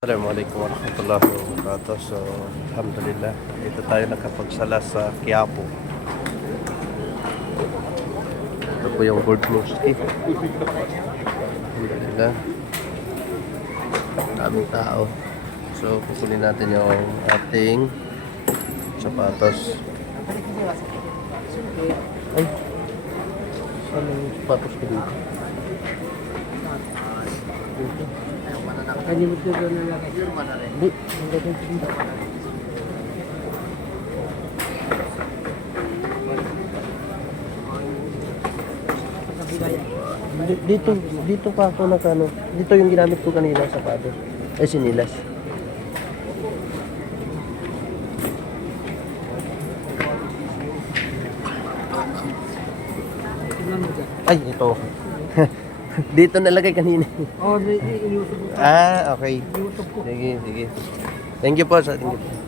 Assalamualaikum warahmatullahi wabarakatuh. So, alhamdulillah, ito tayo nakapagsala sa Quiapo. Ito po yung Gold Mosque. Alhamdulillah. Daming tao. So, kukunin natin yung ating sapatos. Ay, saan yung sapatos ko dito? Kanimot ko doon na lang. Hindi, dito pa ako nakano. Dito yung ginamit ko kanina sa sapatos. Ay, sinilas. Ay, ito. Dito nalagay kanina. Oh, ilusog ko. Ah, okay. Ilusog ko. Sige, sige. Thank you po. Thank you.